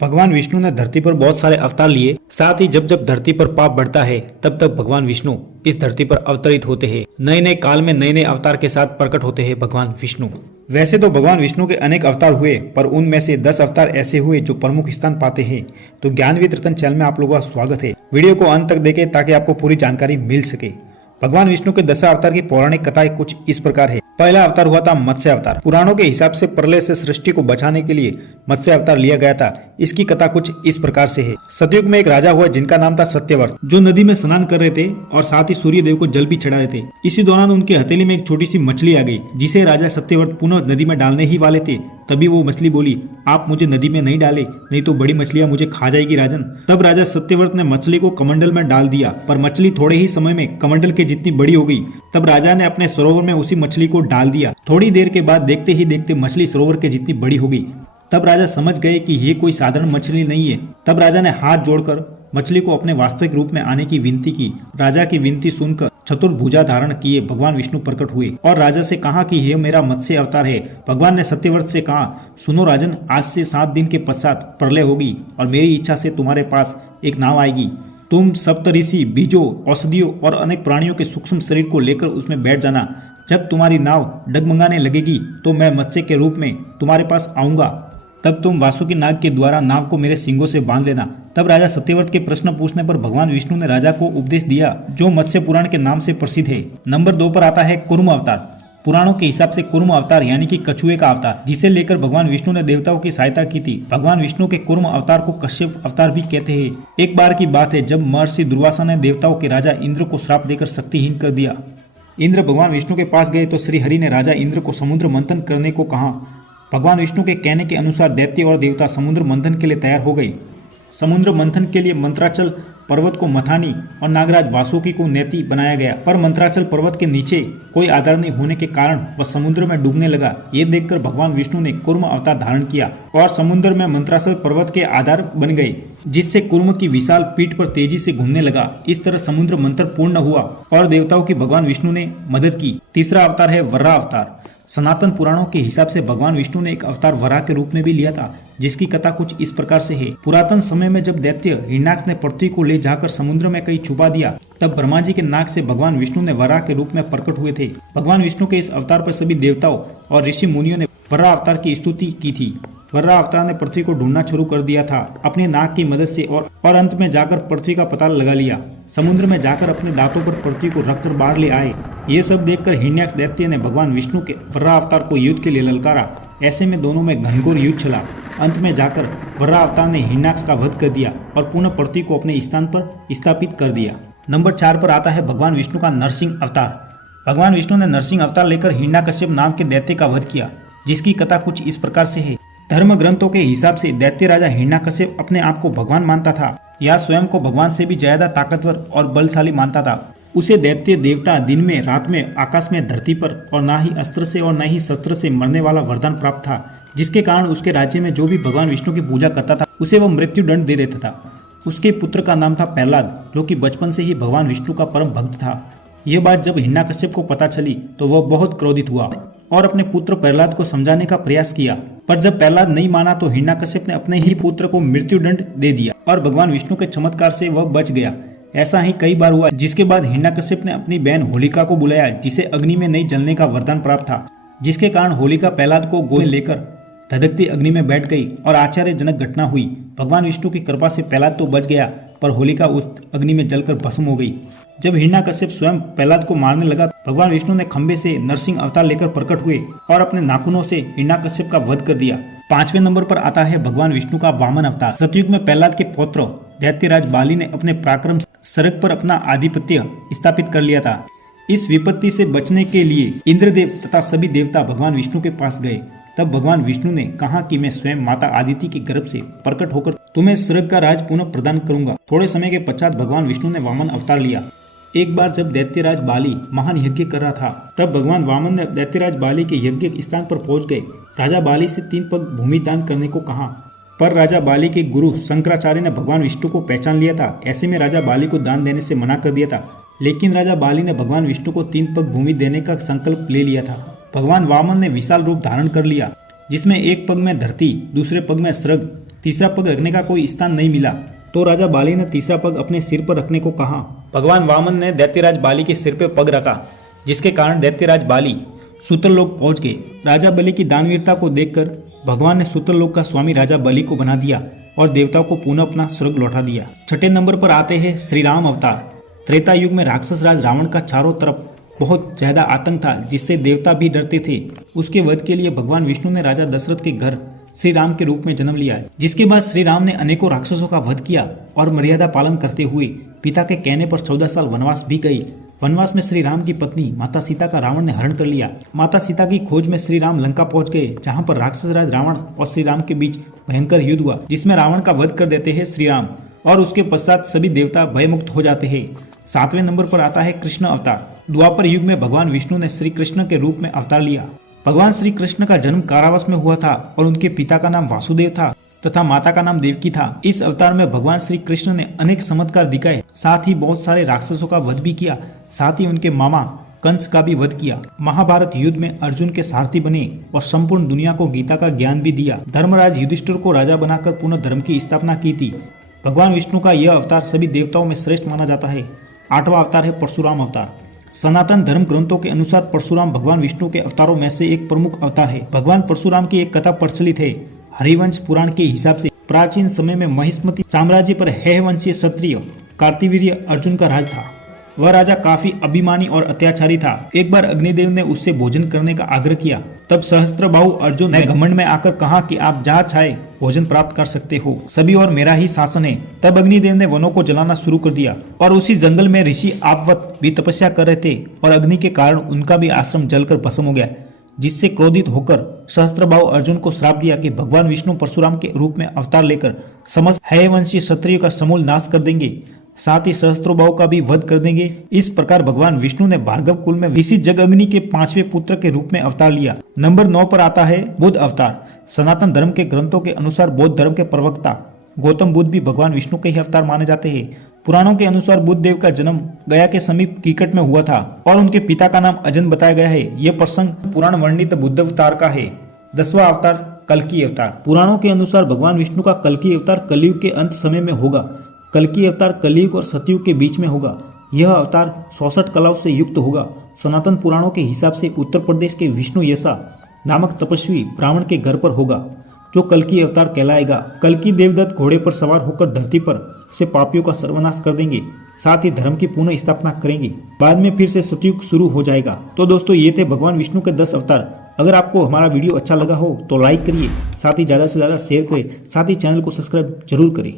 भगवान विष्णु ने धरती पर बहुत सारे अवतार लिए। साथ ही जब जब धरती पर पाप बढ़ता है तब तब भगवान विष्णु इस धरती पर अवतरित होते हैं। नए नए काल में नए नए अवतार के साथ प्रकट होते हैं भगवान विष्णु। वैसे तो भगवान विष्णु के अनेक अवतार हुए, पर उनमें से 10 अवतार ऐसे हुए जो प्रमुख स्थान पाते हैं। तो ज्ञानविद रतन चैनल में आप लोगों का स्वागत है। वीडियो को अंत तक देखें ताकि आपको पूरी जानकारी मिल सके। भगवान विष्णु के 10 अवतार की पौराणिक कथाएं कुछ इस प्रकार है। पहला अवतार हुआ था मत्स्य अवतार। पुराणों के हिसाब से प्रलय से सृष्टि को बचाने के लिए मत्स्य अवतार लिया गया था। इसकी कथा कुछ इस प्रकार से है। सतयुग में एक राजा हुआ जिनका नाम था सत्यव्रत, जो नदी में स्नान कर रहे थे और साथ ही सूर्य देव को जल भी चढ़ा रहे थे। इसी दौरान उनके हथेली में एक छोटी सी मछली आ गई, जिसे राजा सत्यव्रत पुनः नदी में डालने ही वाले थे। तभी वो मछली बोली, आप मुझे नदी में नहीं डाले, नहीं तो बड़ी मछलियां मुझे खा जाएगी राजन। तब राजा सत्यव्रत ने मछली को कमंडल में डाल दिया, पर मछली थोड़े ही समय में कमंडल के जितनी बड़ी हो गई। तब राजा ने अपने सरोवर में उसी मछली को डाल दिया। थोड़ी देर के बाद देखते ही देखते मछली सरोवर के जितनी बड़ी हो गई। तब राजा समझ गए कि ये कोई साधारण मछली नहीं है। तब राजा ने हाथ जोड़कर मछली को अपने वास्तविक रूप में आने की विनती की। राजा की विनती सुनकर चतुर्भुजा धारण किए भगवान विष्णु प्रकट हुए और राजा से कहा कि ये मेरा मत्स्य अवतार है। भगवान ने सत्यव्रत से कहा, सुनो राजन, आज से 7 दिन के पश्चात प्रलय होगी और मेरी इच्छा से तुम्हारे पास एक नाव आएगी। तुम सप्तऋषि, बीजों, औषधियों और अनेक प्राणियों के सूक्ष्म शरीर को लेकर उसमें बैठ जाना। जब तुम्हारी नाव डगमगाने लगेगी तो मैं मत्स्य के रूप में तुम्हारे पास आऊंगा। तब तुम वासुकी नाग के द्वारा नाव को मेरे सींगों से बांध लेना। तब राजा सत्यव्रत के प्रश्न पूछने पर भगवान विष्णु ने राजा को उपदेश दिया, जो मत्स्य पुराण के नाम से प्रसिद्ध है। नंबर 2 पर आता है कूर्म अवतार। पुराणों के हिसाब से कूर्म अवतार यानी कि कछुए का अवतार, जिसे लेकर भगवान विष्णु ने देवताओं की सहायता की थी। भगवान विष्णु के कूर्म अवतार को कश्यप अवतार भी कहते हैं। एक बार की बात है जब महर्षि दुर्वासा ने देवताओं के राजा इंद्र को श्राप देकर शक्तिहीन कर दिया। इंद्र भगवान विष्णु के पास गए तो श्री हरि ने राजा इंद्र को समुद्र मंथन करने को कहा। भगवान विष्णु के कहने के अनुसार दैत्य और देवता समुद्र मंथन के लिए तैयार हो गए। समुद्र मंथन के लिए मंत्राचल पर्वत को मथानी और नागराज वासुकी को नेति बनाया गया, पर मंत्राचल पर्वत के नीचे कोई आधार नहीं होने के कारण वह समुद्र में डूबने लगा। ये देखकर भगवान विष्णु ने कूर्म अवतार धारण किया और समुद्र में मंत्राचल पर्वत के आधार बन गए, जिससे कूर्म की विशाल पीठ पर तेजी से घूमने लगा। इस तरह समुद्र मंथन पूर्ण हुआ और देवताओं की भगवान विष्णु ने मदद की। तीसरा अवतार है वराह अवतार। सनातन पुराणों के हिसाब से भगवान विष्णु ने एक अवतार वराह के रूप में भी लिया था, जिसकी कथा कुछ इस प्रकार से है। पुरातन समय में जब दैत्य हिरण्याक्ष ने पृथ्वी को ले जाकर समुद्र में कहीं छुपा दिया, तब ब्रह्मा जी के नाक से भगवान विष्णु ने वराह के रूप में प्रकट हुए थे। भगवान विष्णु के इस अवतार पर सभी देवताओं और ऋषि मुनियों ने वराह अवतार की स्तुति की थी। वराह अवतार ने पृथ्वी को ढूंढना शुरू कर दिया था अपने नाक की मदद से और अंत में जाकर पृथ्वी का पता लगा लिया। समुद्र में जाकर अपने दांतों पर पृथ्वी को रखकर बाहर ले आए। ये सब देखकर हिरण्याक्ष दैत्य ने भगवान विष्णु के वराह अवतार को युद्ध के लिए ललकारा। ऐसे में दोनों में घनघोर युद्ध चला। अंत में जाकर वराह अवतार ने हिरण्याक्ष का वध कर दिया और पुनः पृथ्वी को अपने स्थान पर स्थापित कर दिया। नंबर 4 पर आता है भगवान विष्णु का नरसिंह अवतार। भगवान विष्णु ने नरसिंह अवतार लेकर हिरण्याकश्यप नाम के दैत्य का वध किया, जिसकी कथा कुछ इस प्रकार से है। धर्म ग्रंथों के हिसाब से दैत्य राजा हिरण्याकश्यप अपने आप को भगवान मानता था या स्वयं को भगवान से भी ज्यादा ताकतवर और बलशाली मानता था। उसे दैत्य देवता दिन में, रात में, आकाश में, धरती पर और ना ही अस्त्र से और न ही शस्त्र से मरने वाला वरदान प्राप्त था, जिसके कारण उसके राज्य में जो भी भगवान विष्णु की पूजा करता था उसे वह मृत्यु दंड दे देता था। उसके पुत्र का नाम था प्रहलाद, जो कि बचपन से ही भगवान विष्णु का परम भक्त था। यह बात जब हिरण्याकश्यप को पता चली तो वह बहुत क्रोधित हुआ और अपने पुत्र प्रहलाद को समझाने का प्रयास किया, पर जब प्रहलाद नहीं माना तो हिरण्याकश्यप ने अपने ही पुत्र को मृत्यु दंड दे दिया और भगवान विष्णु के चमत्कार से वह बच गया। ऐसा ही कई बार हुआ, जिसके बाद हिरण्याकश्यप ने अपनी बहन होलिका को बुलाया, जिसे अग्नि में नहीं जलने का वरदान प्राप्त था, जिसके कारण होलिका प्रहलाद को गोद में लेकर धधकती अग्नि में बैठ गई और आश्चर्यजनक घटना हुई। भगवान विष्णु की कृपा से प्रहलाद तो बच गया, पर होलिका उस अग्नि में जलकर भस्म हो गई। जब हिरण्याकश्यप स्वयं प्रहलाद को मारने लगा, भगवान विष्णु ने खंबे से नरसिंह अवतार लेकर प्रकट हुए और अपने नाखूनों से हिरण्याकश्यप का वध कर दिया। 5वें नंबर पर आता है भगवान विष्णु का वामन अवतार। सतयुग में प्रहलाद के पौत्र दैत्यराज बाली ने अपने पराक्रम सर्ग पर अपना आधिपत्य स्थापित कर लिया था। इस विपत्ति से बचने के लिए इंद्रदेव तथा सभी देवता भगवान विष्णु के पास गए। तब भगवान विष्णु ने कहा कि मैं स्वयं माता आदिति के गर्भ से प्रकट होकर तुम्हें स्वर्ग का राज पुनः प्रदान करूंगा। थोड़े समय के पश्चात भगवान विष्णु ने वामन अवतार लिया। एक बार जब दैत्यराज बाली महान यज्ञ कर रहा था, तब भगवान वामन ने दैत्यराज बाली के यज्ञ स्थान पर पहुंच गए। राजा बाली से 3 पग भूमि दान करने को कहा, पर राजा बाली के गुरु शंकराचार्य ने भगवान विष्णु को पहचान लिया था। ऐसे में राजा बाली को दान देने से मना कर दिया था, लेकिन राजा बाली ने भगवान विष्णु को 3 पग भूमि देने का संकल्प ले लिया था। भगवान वामन ने विशाल रूप धारण कर लिया, जिसमें एक पग में धरती, दूसरे पग में स्वर्ग, तीसरा पग रखने का कोई स्थान नहीं मिला तो राजा बाली ने तीसरा पग अपने सिर पर रखने को कहा। भगवान वामन ने दैत्यराज बाली के सिर पर पग रखा, जिसके कारण दैत्यराज बाली सूत्रलोक पहुंच गए। राजा बलि की दानवीरता को देखकर भगवान ने सूत्रलोक का स्वामी राजा बलि को बना दिया और देवताओं को पुनः अपना स्वर्ग लौटा दिया। छठे नंबर पर आते हैं श्री राम अवतार। त्रेता युग में राक्षस राज रावण का चारों तरफ बहुत ज्यादा आतंक था, जिससे देवता भी डरते थे। उसके वध के लिए भगवान विष्णु ने राजा दशरथ के घर श्री राम के रूप में जन्म लिया, जिसके बाद श्री राम ने अनेकों राक्षसों का वध किया और मर्यादा पालन करते हुए पिता के कहने पर 14 साल वनवास भी गई। वनवास में श्री राम की पत्नी माता सीता का रावण ने हरण कर लिया। माता सीता की खोज में श्री राम लंका पहुंच गए, जहां पर राक्षस राज रावण और श्री राम के बीच भयंकर युद्ध हुआ, जिसमें रावण का वध कर देते हैं श्री राम और उसके पश्चात सभी देवता भयमुक्त हो जाते हैं। 7वें नंबर पर आता है कृष्ण अवतार। द्वापर युग में भगवान विष्णु ने श्री कृष्ण के रूप में अवतार लिया। भगवान श्री कृष्ण का जन्म कारावास में हुआ था और उनके पिता का नाम वासुदेव था तथा माता का नाम देवकी था। इस अवतार में भगवान श्री कृष्ण ने अनेक चमत्कार दिखाए, साथ ही बहुत सारे राक्षसों का वध भी किया, साथ ही उनके मामा कंस का भी वध किया। महाभारत युद्ध में अर्जुन के सारथी बने और संपूर्ण दुनिया को गीता का ज्ञान भी दिया। धर्मराज युधिष्ठिर को राजा बनाकर पुनः धर्म की स्थापना की थी। भगवान विष्णु का यह अवतार सभी देवताओं में श्रेष्ठ माना जाता है। 8वां अवतार है परशुराम अवतार। सनातन धर्म ग्रंथों के अनुसार परशुराम भगवान विष्णु के अवतारों में से एक प्रमुख अवतार है। भगवान परशुराम की एक कथा प्रचलित है। हरिवंश पुराण के हिसाब से प्राचीन समय में महिष्मति साम्राज्य पर हेयवंशीय क्षत्रिय कार्तिवीर्य अर्जुन का राज था। वह राजा काफी अभिमानी और अत्याचारी था। एक बार अग्निदेव ने उससे भोजन करने का आग्रह किया, तब सहस्त्रबाहु अर्जुन ने घमंड में आकर कहा कि आप जहाँ चाहे भोजन प्राप्त कर सकते हो, सभी और मेरा ही शासन है। तब अग्निदेव ने वनों को जलाना शुरू कर दिया और उसी जंगल में ऋषि आपवत भी तपस्या कर रहे थे और अग्नि के कारण उनका भी आश्रम जलकर भस्म हो गया, जिससे क्रोधित होकर सहस्त्रबाहु अर्जुन को श्राप दिया कि भगवान विष्णु परशुराम के रूप में अवतार लेकर समस्त हेयवंशीय क्षत्रियों का समूल नाश कर देंगे, साथ ही सहस्त्रबाहु का भी वध कर देंगे। इस प्रकार भगवान विष्णु ने भार्गव कुल में ऋषि जगअग्नि के 5वें पुत्र के रूप में अवतार लिया। नंबर 9 पर आता है बुद्ध अवतार। सनातन धर्म के ग्रंथों के अनुसार बौद्ध धर्म के प्रवक्ता गौतम बुद्ध भी भगवान विष्णु के ही अवतार माने जाते हैं। पुराणों के अनुसार बुद्ध देव का जन्म गया के समीप कीकट में हुआ था और उनके पिता का नाम अजन बताया गया है। यह प्रसंग पुराण वर्णित बुद्ध अवतार का है। 10वां अवतार कल्कि अवतार। पुराणों के अनुसार भगवान विष्णु का कल्कि अवतार कलयुग के अंत समय में होगा। कल्कि अवतार कलयुग और सतयुग के बीच में होगा। यह अवतार 66 कलाओं से युक्त होगा। सनातन पुराणों के हिसाब से उत्तर प्रदेश के विष्णु यसा नामक तपस्वी ब्राह्मण के घर पर होगा, जो कल्कि अवतार कहलाएगा। कल्कि देवदत्त घोड़े पर सवार होकर धरती पर से पापियों का सर्वनाश कर देंगे, साथ ही धर्म की पुनः स्थापना करेंगे। बाद में फिर से सतयुग शुरू हो जाएगा। तो दोस्तों, ये थे भगवान विष्णु के 10 अवतार। अगर आपको हमारा वीडियो अच्छा लगा हो तो लाइक करिए, साथ ही ज़्यादा से ज़्यादा शेयर करें, साथ ही चैनल को सब्सक्राइब जरूर करें।